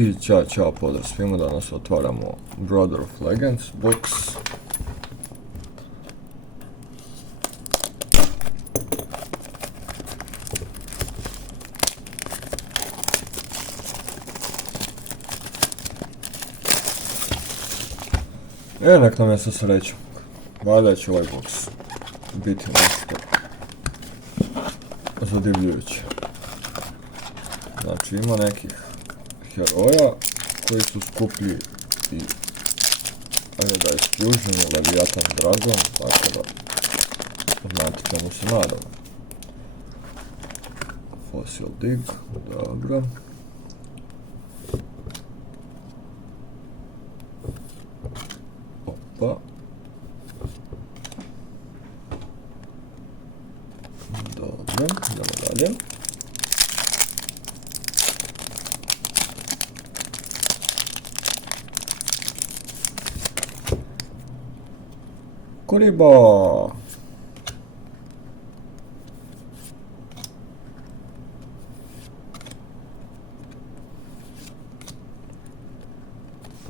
I ćao pozdrav svima, danas otvaramo Brother of Legends box. Nek nam je sa srećom. Valjda će ovaj box biti nešto zadivljujuće. Znači ima nekih heroja koji su skuplji i ajde da isfužimo Leviatan Dragon, tako da znate čemu se nadamo. Fossil Dig, dobro. Opa. Dobro, idemo dalje. Kuribo!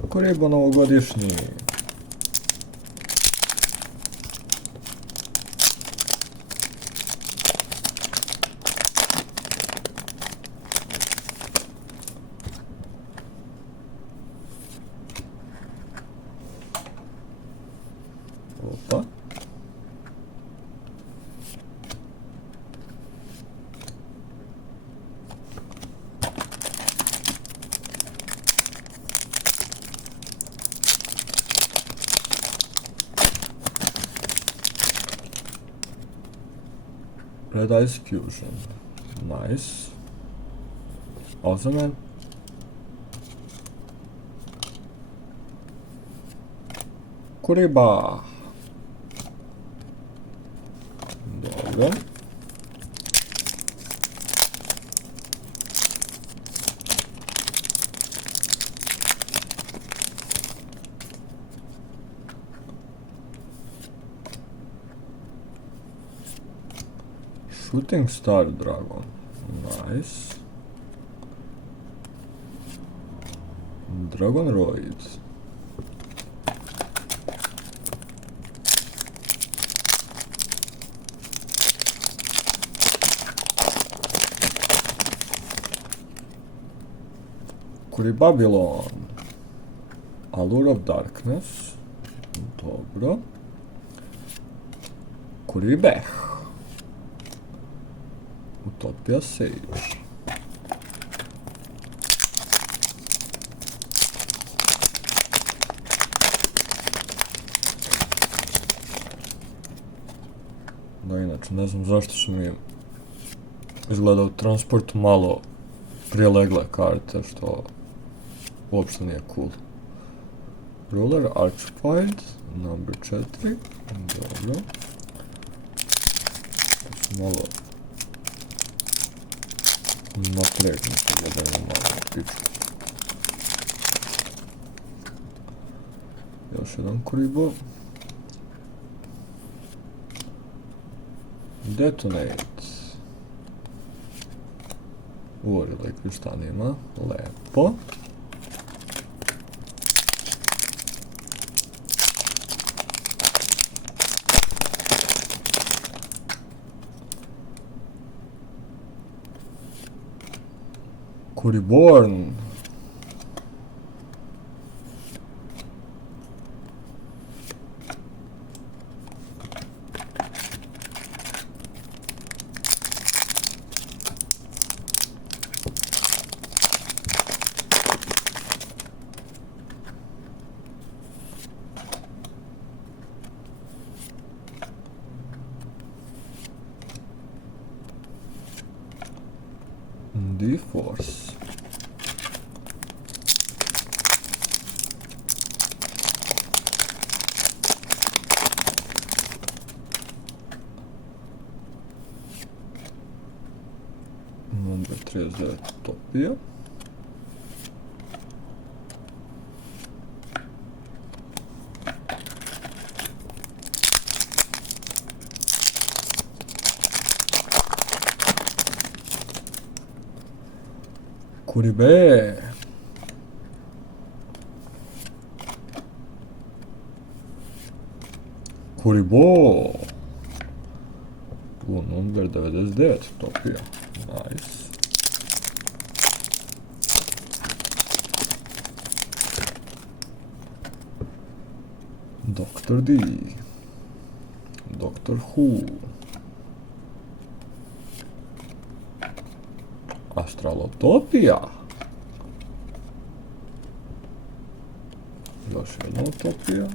Kuribo novogodišnji! Opa. Red Ice Fusion. Nice. Awesome, man. Kuriba. Dobro. Shooting Star Dragon. Nice. Dragonroid. Babylon. Allure of Darkness. Dobro. Kuribeh. Utopia Sage. Da, inače, ne znam zašto su mi izgledao transport malo prilegle karte, što uopšte nije cool. Ruler, Archfight, number 4, dobro. Malo napregnuto, gledajmo malo pičku. Još jedan Kuribo. Detonate. Uvorila i krištanima, lepo. Kuriborn. D-Force. Number 39 Utopia. Kuribe. Kuribo! Number 99, utopija. Nice. Dr. D. Dr. Who. Astralotopija. Još jedna utopija.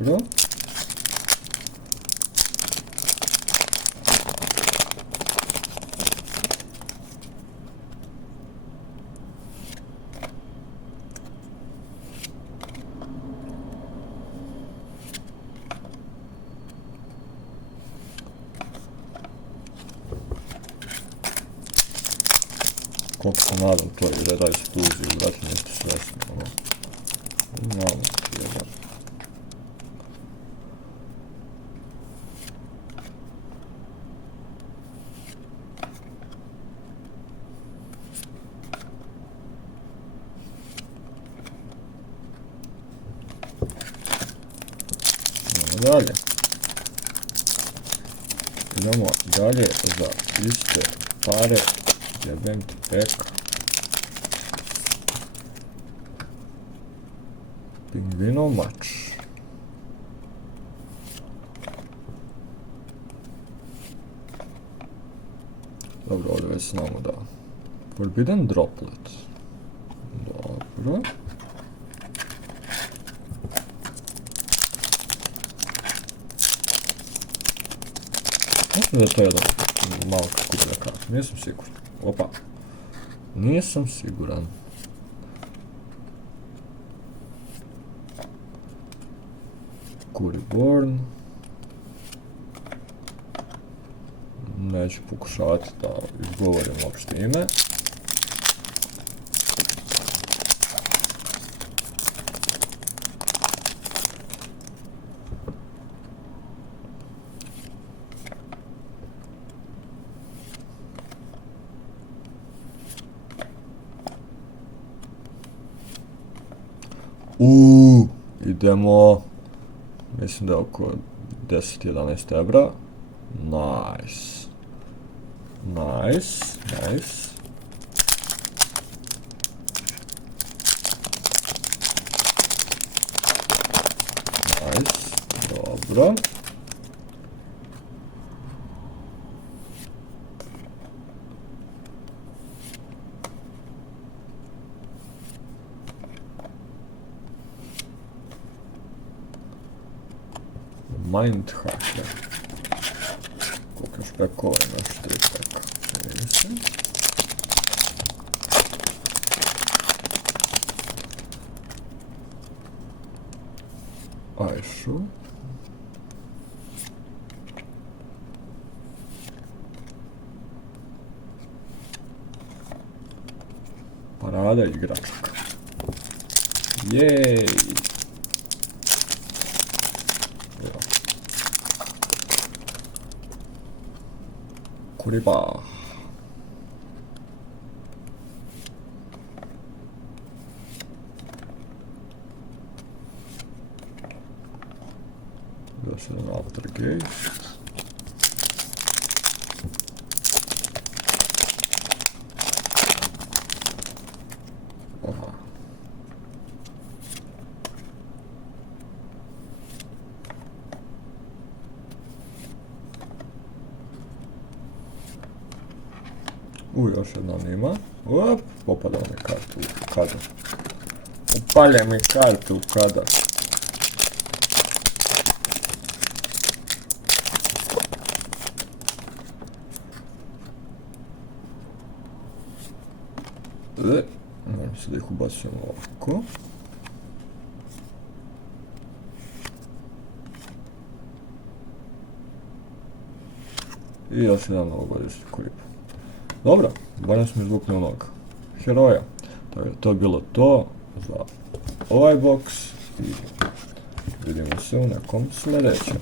Dobro. Koliko se nadam to je da daj se tu uziju, brate, niste svesni, ono. Malo jedan. Dalje. Idemo dalje za iste pare. Jebem ti peka. Pingvinov mač. Dobro, ovdje već znamo da. Forbidden droplet. Dobro. Mislim da je to jedan malo skupina karta, nisam siguran. Opa, nisam siguran. Kuriborn. Neću pokušavati da izgovorim uopšte ime. Idemo, mislim da je oko 10-11 evra. Nice. Nice, nice. Nice, dobro. Mind hacker. Koliko još packove imaš? 3 packa. Vidi se. Isus. Parada igračaka. Jej! Kuriba. Još jedan aftergate. Aha. Još jedna nima. Op, popada mi kartu u kadar. Upalja mi kartu u kadar. Moram se da ih ubacim ovako. I još jedan novogodišnji klip. Dobro, barem smo izvukli onog heroja. Pa je to bilo to za ovaj box i vidimo se u nekom sljedećem.